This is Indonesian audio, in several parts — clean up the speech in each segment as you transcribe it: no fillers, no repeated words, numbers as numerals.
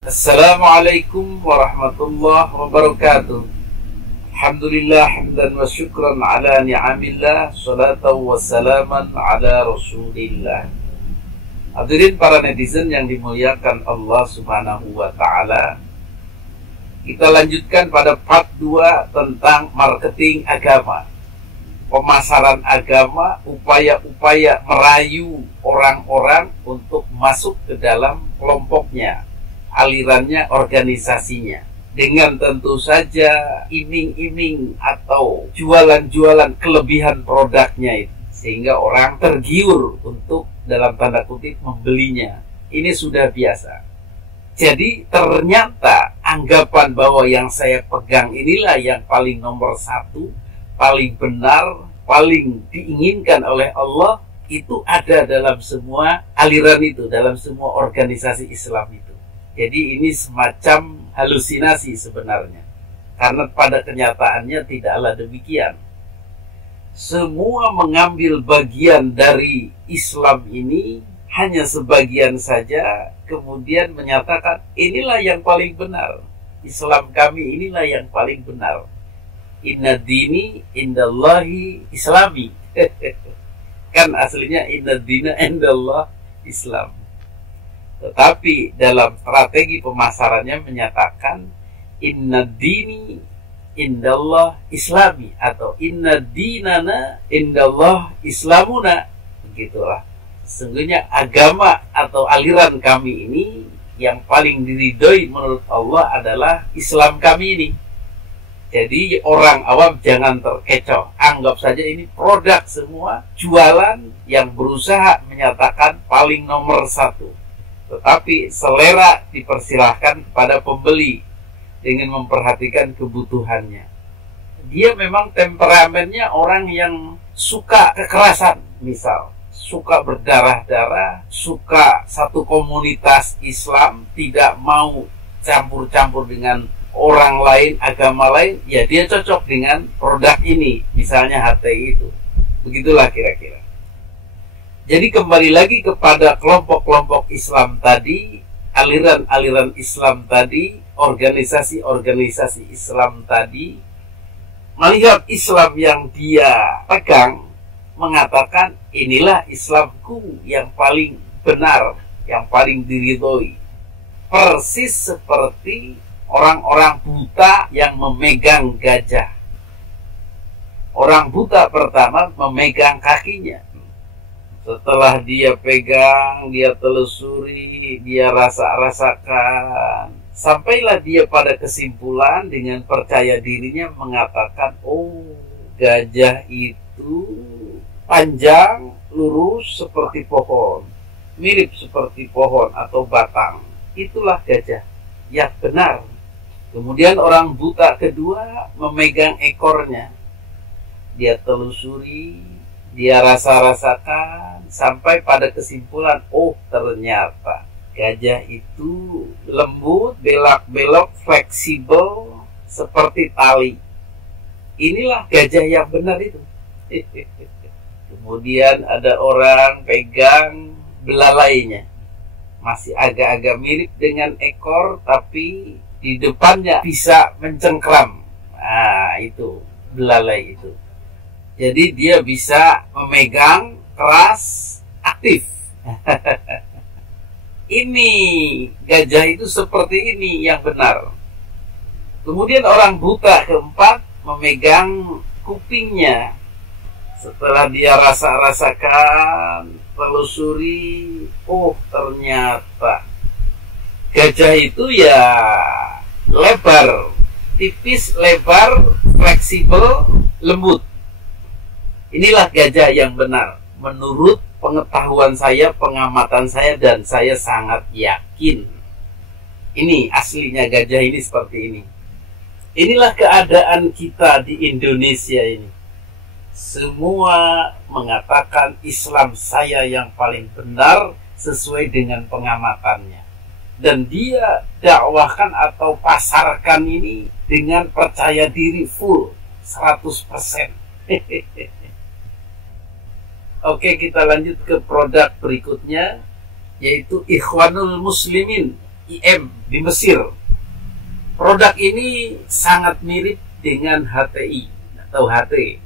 Assalamualaikum warahmatullahi wabarakatuh. Alhamdulillah hamdan wa syukran ala ni'amillah, salatan wa salaman ala rasulillah. Hadirin para netizen yang dimuliakan Allah subhanahu wa ta'ala, kita lanjutkan pada part 2 tentang marketing agama, pemasaran agama, upaya-upaya merayu orang-orang untuk masuk ke dalam kelompoknya, alirannya, organisasinya, dengan tentu saja iming-iming atau jualan-jualan kelebihan produknya itu, sehingga orang tergiur untuk dalam tanda kutip membelinya. Ini sudah biasa. Jadi ternyata anggapan bahwa yang saya pegang inilah yang paling nomor satu, paling benar, paling diinginkan oleh Allah, itu ada dalam semua aliran itu, dalam semua organisasi Islam itu. Jadi ini semacam halusinasi sebenarnya, karena pada kenyataannya tidaklah demikian. Semua mengambil bagian dari Islam ini, hanya sebagian saja, kemudian menyatakan inilah yang paling benar, Islam kami inilah yang paling benar. Inna dini indallahi islami. Kan aslinya inna dina indallah Islam. Tetapi dalam strategi pemasarannya menyatakan inna dini indallah islami, atau inna dinana indallah islamuna. Begitulah. Sesungguhnya agama atau aliran kami ini yang paling diridhoi menurut Allah adalah Islam kami ini. Jadi orang awam jangan terkecoh, anggap saja ini produk semua, jualan yang berusaha menyatakan paling nomor satu. Tetapi selera dipersilahkan kepada pembeli dengan memperhatikan kebutuhannya. Dia memang temperamennya orang yang suka kekerasan, misal suka berdarah-darah, suka satu komunitas Islam, tidak mau campur-campur dengan orang lain, agama lain, ya dia cocok dengan produk ini, misalnya HTI itu. Begitulah kira-kira. Jadi kembali lagi kepada kelompok-kelompok Islam tadi, aliran-aliran Islam tadi, organisasi-organisasi Islam tadi, melihat Islam yang dia pegang, mengatakan inilah Islamku yang paling benar, yang paling diridhoi. Persis seperti orang-orang buta yang memegang gajah. Orang buta pertama memegang kakinya. Setelah dia pegang, dia telusuri, dia rasa-rasakan, sampailah dia pada kesimpulan dengan percaya dirinya mengatakan, oh, gajah itu panjang, lurus seperti pohon, mirip seperti pohon atau batang. Itulah gajah yang benar. Kemudian orang buta kedua memegang ekornya. Dia telusuri, dia rasa-rasakan, sampai pada kesimpulan, oh ternyata gajah itu lembut, belak-belok, fleksibel, seperti tali. Inilah gajah yang benar itu. Kemudian ada orang pegang belalainya. Masih agak-agak mirip dengan ekor, tapi di depannya bisa mencengkram. Nah, itu belalai itu. Jadi dia bisa memegang keras, aktif. Ini gajah itu seperti ini yang benar. Kemudian orang buta keempat memegang kupingnya. Setelah dia rasa-rasakan, telusuri, oh ternyata gajah itu ya lebar, tipis, lebar, fleksibel, lembut. Inilah gajah yang benar menurut pengetahuan saya, pengamatan saya, dan saya sangat yakin ini aslinya gajah ini seperti ini. Inilah keadaan kita di Indonesia ini. Semua mengatakan Islam saya yang paling benar sesuai dengan pengamatannya. Dan dia dakwahkan atau pasarkan ini dengan percaya diri full 100%. Oke, kita lanjut ke produk berikutnya, yaitu Ikhwanul Muslimin, IM di Mesir. Produk ini sangat mirip dengan HTI atau HT.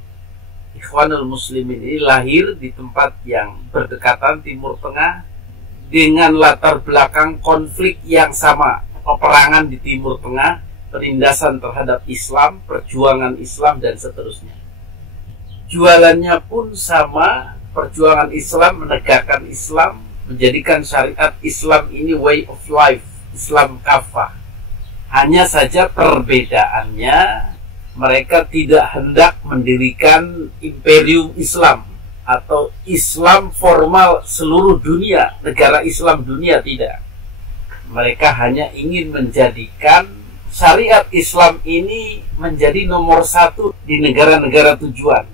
Ikhwanul Muslimin ini lahir di tempat yang berdekatan Timur Tengah dengan latar belakang konflik yang sama, peperangan di Timur Tengah, penindasan terhadap Islam, perjuangan Islam, dan seterusnya. Jualannya pun sama, perjuangan Islam, menegakkan Islam, menjadikan syariat Islam ini way of life, Islam kafah. Hanya saja perbedaannya, mereka tidak hendak mendirikan imperium Islam atau Islam formal seluruh dunia, negara Islam dunia, tidak. Mereka hanya ingin menjadikan syariat Islam ini menjadi nomor satu di negara-negara tujuan.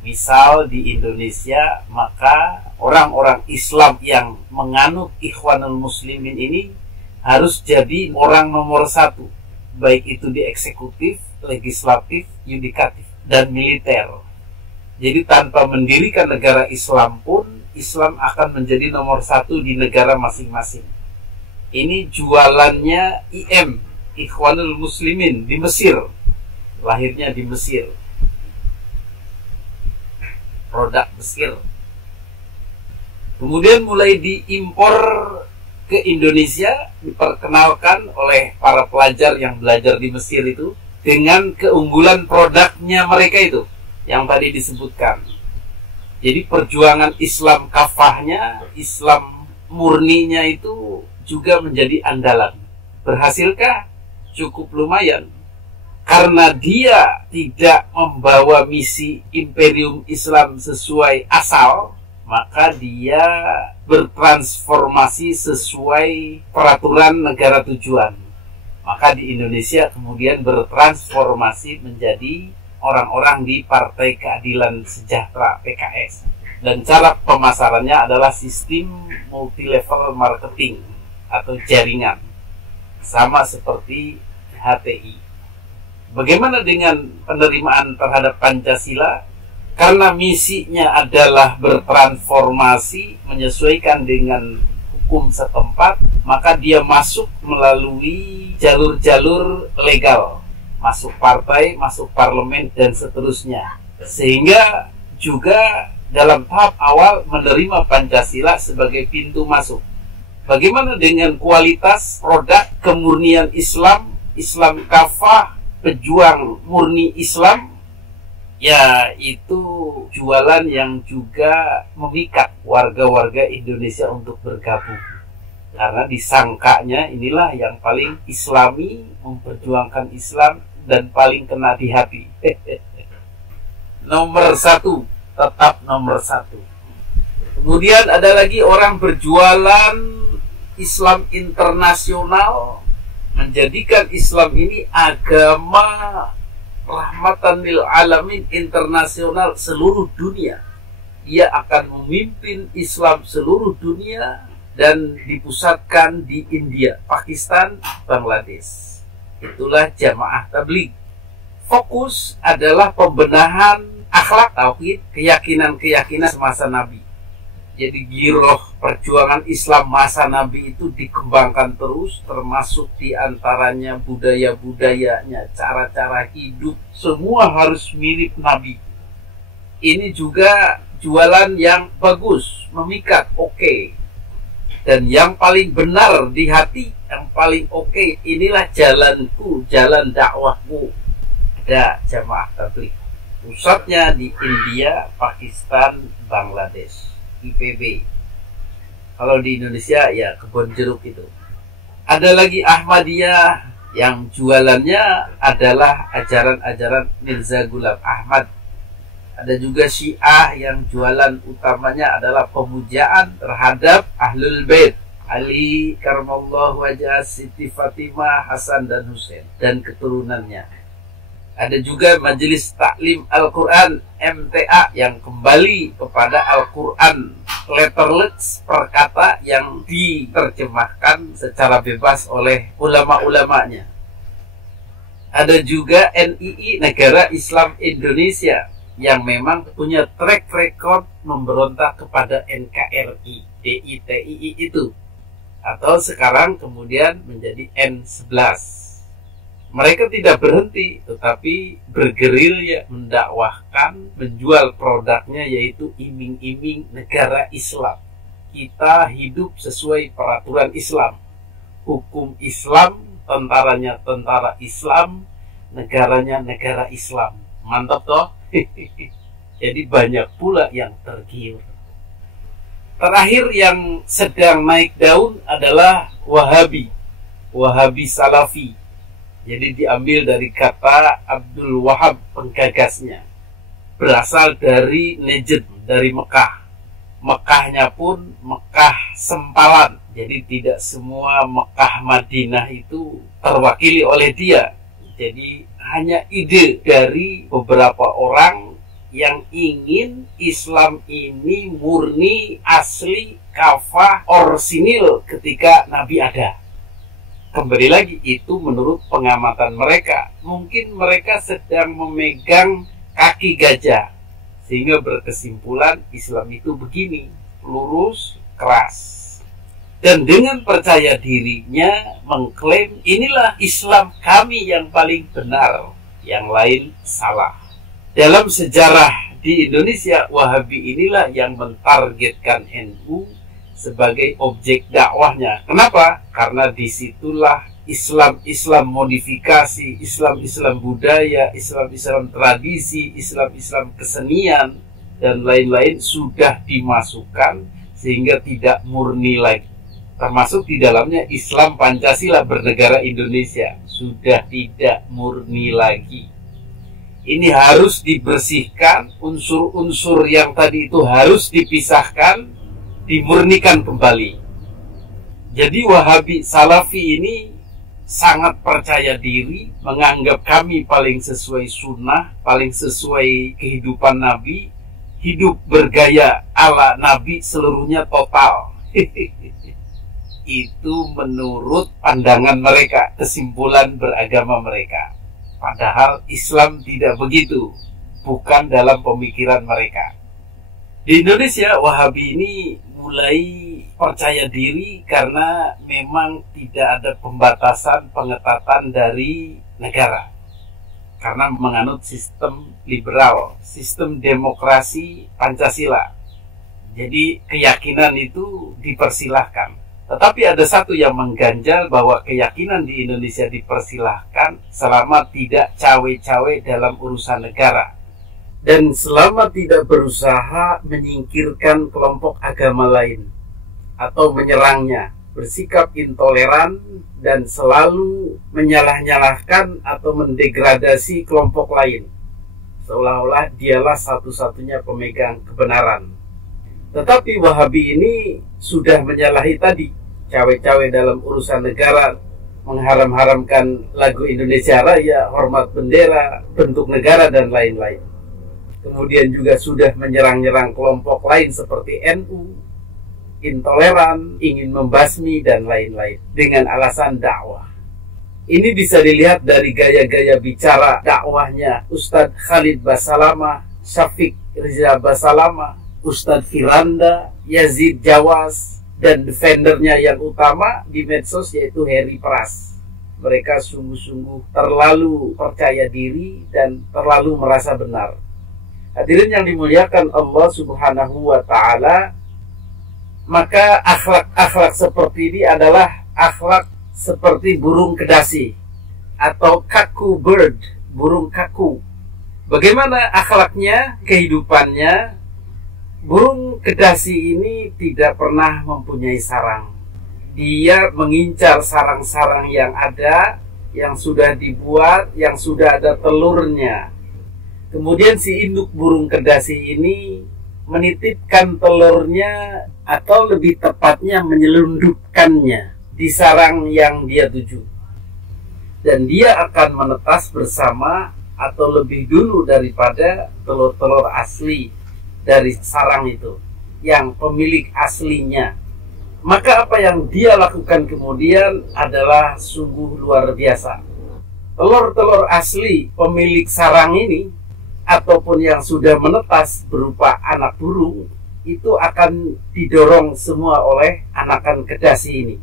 Misal di Indonesia, maka orang-orang Islam yang menganut Ikhwanul Muslimin ini harus jadi orang nomor satu, baik itu di eksekutif, legislatif, yudikatif, dan militer. Jadi tanpa mendirikan negara Islam pun, Islam akan menjadi nomor satu di negara masing-masing. Ini jualannya IM, Ikhwanul Muslimin, di Mesir. Lahirnya di Mesir. Produk Mesir. Kemudian mulai diimpor ke Indonesia, diperkenalkan oleh para pelajar yang belajar di Mesir itu dengan keunggulan produknya mereka itu yang tadi disebutkan. Jadi perjuangan Islam kafahnya, Islam murninya itu juga menjadi andalan. Berhasilkah? Cukup lumayan. Karena dia tidak membawa misi imperium Islam sesuai asal, maka dia bertransformasi sesuai peraturan negara tujuan. Maka di Indonesia kemudian bertransformasi menjadi orang-orang di Partai Keadilan Sejahtera PKS. Dan cara pemasarannya adalah sistem multi-level marketing atau jaringan. Sama seperti HTI. Bagaimana dengan penerimaan terhadap Pancasila? Karena misinya adalah bertransformasi, menyesuaikan dengan hukum setempat, maka dia masuk melalui jalur-jalur legal. Masuk partai, masuk parlemen, dan seterusnya. Sehingga juga dalam tahap awal menerima Pancasila sebagai pintu masuk. Bagaimana dengan kualitas produk kemurnian Islam, Islam kafah, pejuang murni Islam? Ya, itu jualan yang juga memikat warga-warga Indonesia untuk bergabung. Karena disangkanya inilah yang paling Islami, memperjuangkan Islam, dan paling kena di hati. Nomor satu, tetap nomor satu. Kemudian ada lagi orang berjualan Islam internasional, menjadikan Islam ini agama rahmatan lil alamin internasional seluruh dunia. Ia akan memimpin Islam seluruh dunia dan dipusatkan di India, Pakistan, Bangladesh. Itulah Jamaah Tabligh. Fokus adalah pembenahan akhlak tauhid, keyakinan-keyakinan semasa Nabi. Jadi giroh perjuangan Islam masa Nabi itu dikembangkan terus, termasuk diantaranya budaya-budayanya, cara-cara hidup, semua harus mirip Nabi. Ini juga jualan yang bagus, memikat, oke. Dan yang paling benar di hati, yang paling oke, inilah jalanku, jalan dakwahku. Ada Jamaah Tabligh. Pusatnya di India, Pakistan, Bangladesh. IPB. Kalau di Indonesia ya Kebon Jeruk itu. Ada lagi Ahmadiyah yang jualannya adalah ajaran-ajaran Mirza Ghulam Ahmad. Ada juga Syiah yang jualan utamanya adalah pemujaan terhadap Ahlul Bait, Ali Karamallahu wajah, Siti Fatimah, Hasan dan Husain dan keturunannya. Ada juga Majelis Taklim Al-Quran MTA yang kembali kepada Al-Quran letterless per kata yang diterjemahkan secara bebas oleh ulama-ulamanya. Ada juga NII, Negara Islam Indonesia, yang memang punya track record memberontak kepada NKRI, DITII itu. atau sekarang kemudian menjadi N11. Mereka tidak berhenti, tetapi bergerilya mendakwahkan, menjual produknya, yaitu iming-iming negara Islam. Kita hidup sesuai peraturan Islam, hukum Islam, tentaranya tentara Islam, negaranya negara Islam. Mantap toh? Jadi banyak pula yang tergiur. Terakhir yang sedang naik daun adalah Wahabi, Wahabi Salafi. Jadi diambil dari kata Abdul Wahab penggagasnya. Berasal dari Najd, dari Mekah. Mekahnya pun Mekah sempalan. Jadi tidak semua Mekah Madinah itu terwakili oleh dia. Jadi hanya ide dari beberapa orang yang ingin Islam ini murni, asli, kafah, orsinil ketika Nabi ada. Kembali lagi, itu menurut pengamatan mereka. Mungkin mereka sedang memegang kaki gajah, sehingga berkesimpulan Islam itu begini, lurus, keras. Dan dengan percaya dirinya mengklaim, inilah Islam kami yang paling benar, yang lain salah. Dalam sejarah di Indonesia, Wahabi inilah yang mentargetkan NU sebagai objek dakwahnya. Kenapa? Karena disitulah Islam modifikasi, Islam budaya, Islam tradisi, Islam kesenian, dan lain-lain sudah dimasukkan sehingga tidak murni lagi. Termasuk di dalamnya Islam Pancasila bernegara Indonesia sudah tidak murni lagi. Ini harus dibersihkan, unsur-unsur yang tadi itu harus dipisahkan, dimurnikan kembali. Jadi Wahabi Salafi ini sangat percaya diri, menganggap kami paling sesuai sunnah, paling sesuai kehidupan Nabi, hidup bergaya ala Nabi seluruhnya total. Itu menurut pandangan mereka, kesimpulan beragama mereka. Padahal Islam tidak begitu, bukan dalam pemikiran mereka. Di Indonesia, Wahabi ini mulai percaya diri karena memang tidak ada pembatasan, pengetatan dari negara. Karena menganut sistem liberal, sistem demokrasi Pancasila. Jadi keyakinan itu dipersilahkan. Tetapi ada satu yang mengganjal, bahwa keyakinan di Indonesia dipersilahkan selama tidak cawe-cawe dalam urusan negara. Dan selama tidak berusaha menyingkirkan kelompok agama lain atau menyerangnya, bersikap intoleran dan selalu menyalah-nyalahkan atau mendegradasi kelompok lain, seolah-olah dialah satu-satunya pemegang kebenaran. Tetapi Wahabi ini sudah menyalahi tadi, cawe-cawe dalam urusan negara, mengharam-haramkan lagu Indonesia Raya, hormat bendera, bentuk negara, dan lain-lain. Kemudian juga sudah menyerang-nyerang kelompok lain seperti NU, intoleran, ingin membasmi, dan lain-lain dengan alasan dakwah. Ini bisa dilihat dari gaya-gaya bicara dakwahnya Ustadz Khalid Basalamah, Syafiq Riza Basalamah, Ustadz Firanda, Yazid Jawas, dan defendernya yang utama di medsos yaitu Heri Pras. Mereka sungguh-sungguh terlalu percaya diri dan terlalu merasa benar. Hadirin yang dimuliakan Allah Subhanahu wa Ta'ala, maka akhlak-akhlak seperti ini adalah akhlak seperti burung kedasi atau kaku bird, burung kaku. Bagaimana akhlaknya, kehidupannya? Burung kedasi ini tidak pernah mempunyai sarang. Dia mengincar sarang-sarang yang ada, yang sudah dibuat, yang sudah ada telurnya. Kemudian si induk burung kedasi ini menitipkan telurnya, atau lebih tepatnya menyelundupkannya di sarang yang dia tuju. Dan dia akan menetas bersama atau lebih dulu daripada telur-telur asli dari sarang itu, yang pemilik aslinya. Maka apa yang dia lakukan kemudian adalah sungguh luar biasa. Telur-telur asli pemilik sarang ini, ataupun yang sudah menetas berupa anak burung, itu akan didorong semua oleh anakan kedasi ini.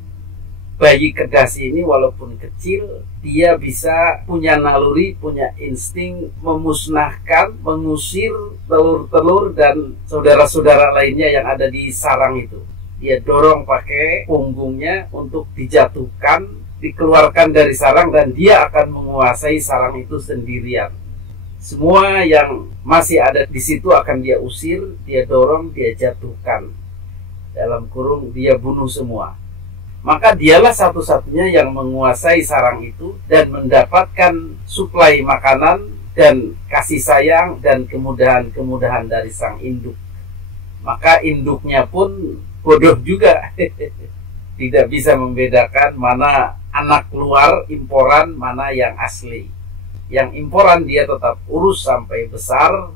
Bayi kedasi ini walaupun kecil, dia bisa punya naluri, punya insting memusnahkan, mengusir telur-telur dan saudara-saudara lainnya yang ada di sarang itu. Dia dorong pakai punggungnya untuk dijatuhkan, dikeluarkan dari sarang, dan dia akan menguasai sarang itu sendirian. Semua yang masih ada di situ akan dia usir, dia dorong, dia jatuhkan. Dalam kurung, dia bunuh semua. Maka dialah satu-satunya yang menguasai sarang itu dan mendapatkan suplai makanan dan kasih sayang dan kemudahan-kemudahan dari sang induk. Maka induknya pun bodoh juga. Tidak bisa membedakan mana anak luar imporan, mana yang asli. Yang imporan dia tetap urus sampai besar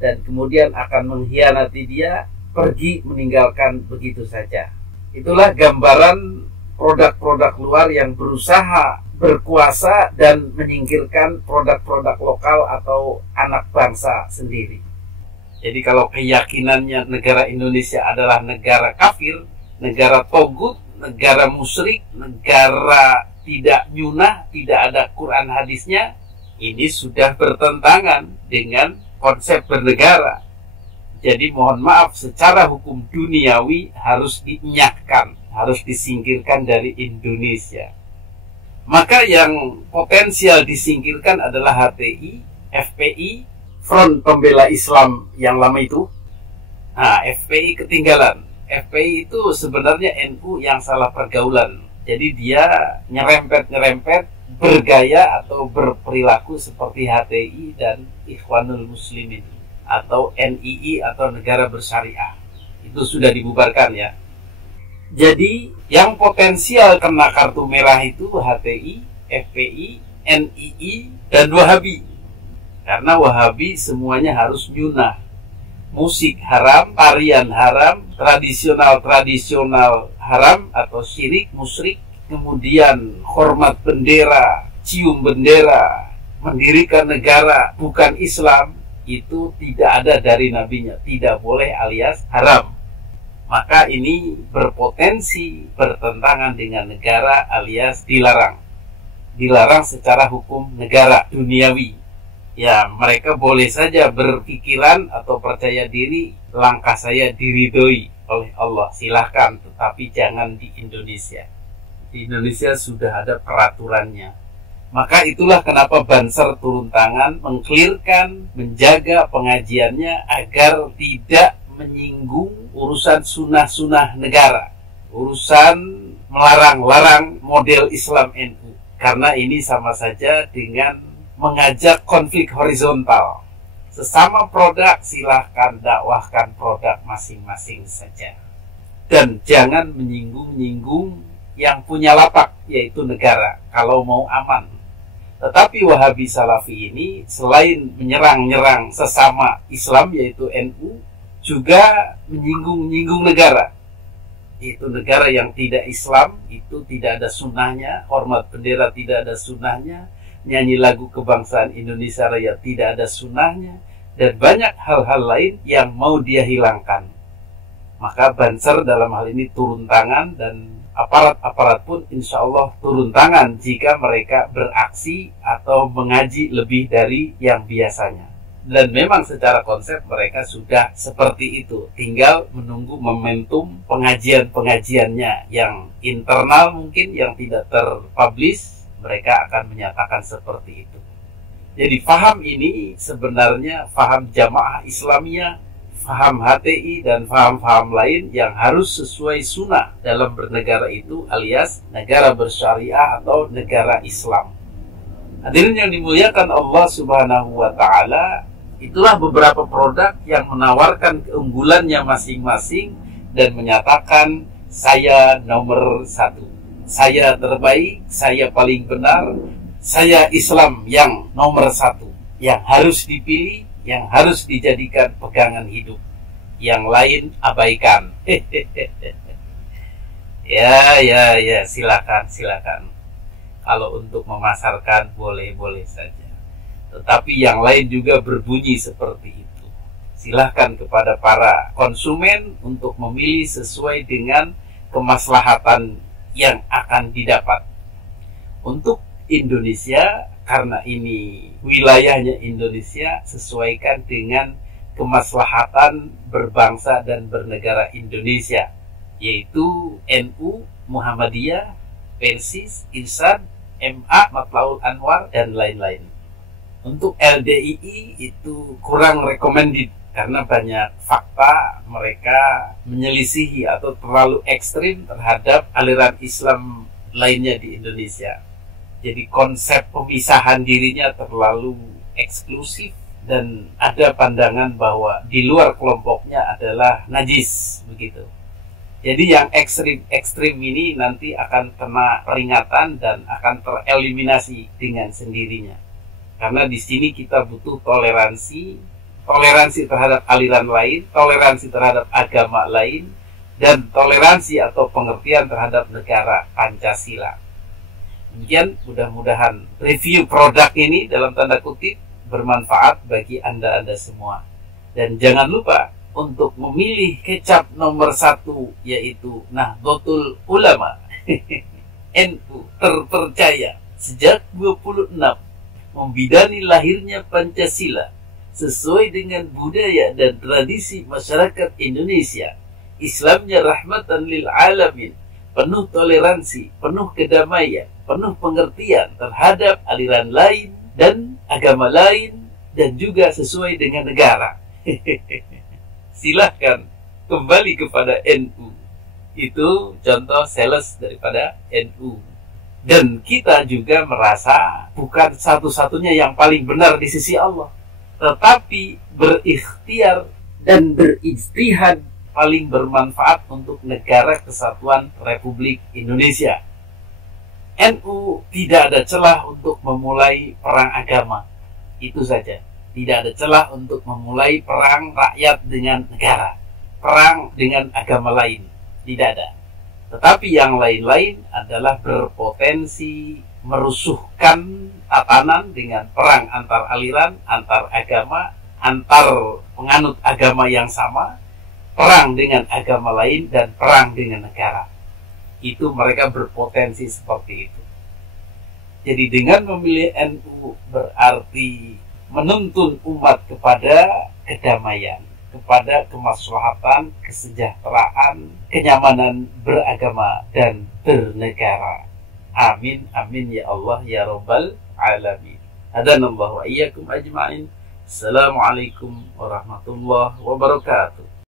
dan kemudian akan mengkhianati dia, pergi meninggalkan begitu saja. Itulah gambaran produk-produk luar yang berusaha berkuasa dan menyingkirkan produk-produk lokal atau anak bangsa sendiri. Jadi kalau keyakinannya negara Indonesia adalah negara kafir, negara togut, negara musyrik, negara tidak nyunah, tidak ada Quran hadisnya, ini sudah bertentangan dengan konsep bernegara. Jadi mohon maaf, secara hukum duniawi harus dinyahkan, harus disingkirkan dari Indonesia. Maka yang potensial disingkirkan adalah HTI, FPI, Front Pembela Islam yang lama itu. Nah, FPI ketinggalan. FPI itu sebenarnya NU yang salah pergaulan. Jadi dia nyerempet-nyerempet, bergaya atau berperilaku seperti HTI dan Ikhwanul Muslimin atau NII atau negara bersyariah. Itu sudah dibubarkan ya. Jadi yang potensial kena kartu merah itu HTI, FPI, NII, dan Wahabi. Karena Wahabi semuanya harus nyunah. Musik haram, tarian haram, tradisional haram atau syirik, musyrik. Kemudian hormat bendera, cium bendera, mendirikan negara bukan Islam, itu tidak ada dari nabinya, tidak boleh alias haram. Maka ini berpotensi bertentangan dengan negara alias dilarang. Dilarang secara hukum negara duniawi. Ya, mereka boleh saja berpikiran atau percaya diri langkah saya diridhoi oleh Allah, silahkan, tetapi jangan di Indonesia. Di Indonesia sudah ada peraturannya. Maka itulah kenapa Banser turun tangan, mengklirkan, menjaga pengajiannya agar tidak menyinggung urusan sunah-sunah negara, urusan melarang-larang model Islam NU. Karena ini sama saja dengan mengajak konflik horizontal. Sesama produk silahkan dakwahkan produk masing-masing saja. Dan jangan menyinggung-nyinggung yang punya lapak, yaitu negara, kalau mau aman. Tetapi Wahabi Salafi ini selain menyerang-nyerang sesama Islam, yaitu NU, juga menyinggung-nyinggung negara. Itu negara yang tidak Islam, itu tidak ada sunnahnya, hormat bendera tidak ada sunnahnya, nyanyi lagu kebangsaan Indonesia Raya tidak ada sunnahnya, dan banyak hal-hal lain yang mau dia hilangkan. Maka Banser dalam hal ini turun tangan, dan aparat-aparat pun insya Allah turun tangan jika mereka beraksi atau mengaji lebih dari yang biasanya. Dan memang secara konsep mereka sudah seperti itu. Tinggal menunggu momentum pengajian-pengajiannya yang internal mungkin, yang tidak terpublish, mereka akan menyatakan seperti itu. Jadi faham ini sebenarnya faham jamaah Islamiyah, faham HTI, dan faham-faham lain yang harus sesuai sunnah dalam bernegara itu, alias negara bersyariah atau negara Islam. Hadirin yang dimuliakan Allah Subhanahu wa Ta'ala, itulah beberapa produk yang menawarkan keunggulannya masing-masing dan menyatakan saya nomor satu, saya terbaik, saya paling benar, saya Islam yang nomor satu, yang harus dipilih, yang harus dijadikan pegangan hidup, yang lain abaikan. Ya, silakan. Kalau untuk memasarkan boleh-boleh saja. Tetapi yang lain juga berbunyi seperti itu. Silahkan kepada para konsumen untuk memilih sesuai dengan kemaslahatan yang akan didapat. Untuk Indonesia, karena ini wilayahnya Indonesia, sesuaikan dengan kemaslahatan berbangsa dan bernegara Indonesia, yaitu NU, Muhammadiyah, Persis, Irsyad, MA, Matlaul Anwar, dan lain-lain. Untuk LDII itu kurang recommended karena banyak fakta mereka menyelisihi atau terlalu ekstrim terhadap aliran Islam lainnya di Indonesia. Jadi konsep pemisahan dirinya terlalu eksklusif dan ada pandangan bahwa di luar kelompoknya adalah najis begitu. Jadi yang ekstrim ini nanti akan kena peringatan dan akan tereliminasi dengan sendirinya. Karena di sini kita butuh toleransi terhadap aliran lain, toleransi terhadap agama lain, dan toleransi atau pengertian terhadap negara Pancasila. Demikian, mudah-mudahan review produk ini dalam tanda kutip bermanfaat bagi Anda semua. Dan jangan lupa untuk memilih kecap nomor 1, yaitu Nahdlatul Ulama NU terpercaya sejak 26 membidani lahirnya Pancasila sesuai dengan budaya dan tradisi masyarakat Indonesia. Islamnya rahmatan lil alamin, penuh toleransi, penuh kedamaian, penuh pengertian terhadap aliran lain dan agama lain, dan juga sesuai dengan negara. Silahkan kembali kepada NU. Itu contoh sales daripada NU. Dan kita juga merasa bukan satu-satunya yang paling benar di sisi Allah, tetapi berikhtiar dan berijtihad paling bermanfaat untuk negara kesatuan Republik Indonesia. NU tidak ada celah untuk memulai perang agama. Itu saja. Tidak ada celah untuk memulai perang rakyat dengan negara, perang dengan agama lain. Tidak ada. Tetapi yang lain-lain adalah berpotensi merusuhkan tatanan dengan perang antar aliran, antar agama, antar penganut agama yang sama, perang dengan agama lain, dan perang dengan negara. Itu mereka berpotensi seperti itu. Jadi dengan memilih NU berarti menuntun umat kepada kedamaian, kepada kemaslahatan, kesejahteraan, kenyamanan beragama dan bernegara. Amin, amin ya Allah ya Rabbal Alamin. Hadanallahu wa iyyakum ajma'in. Assalamualaikum warahmatullahi wabarakatuh.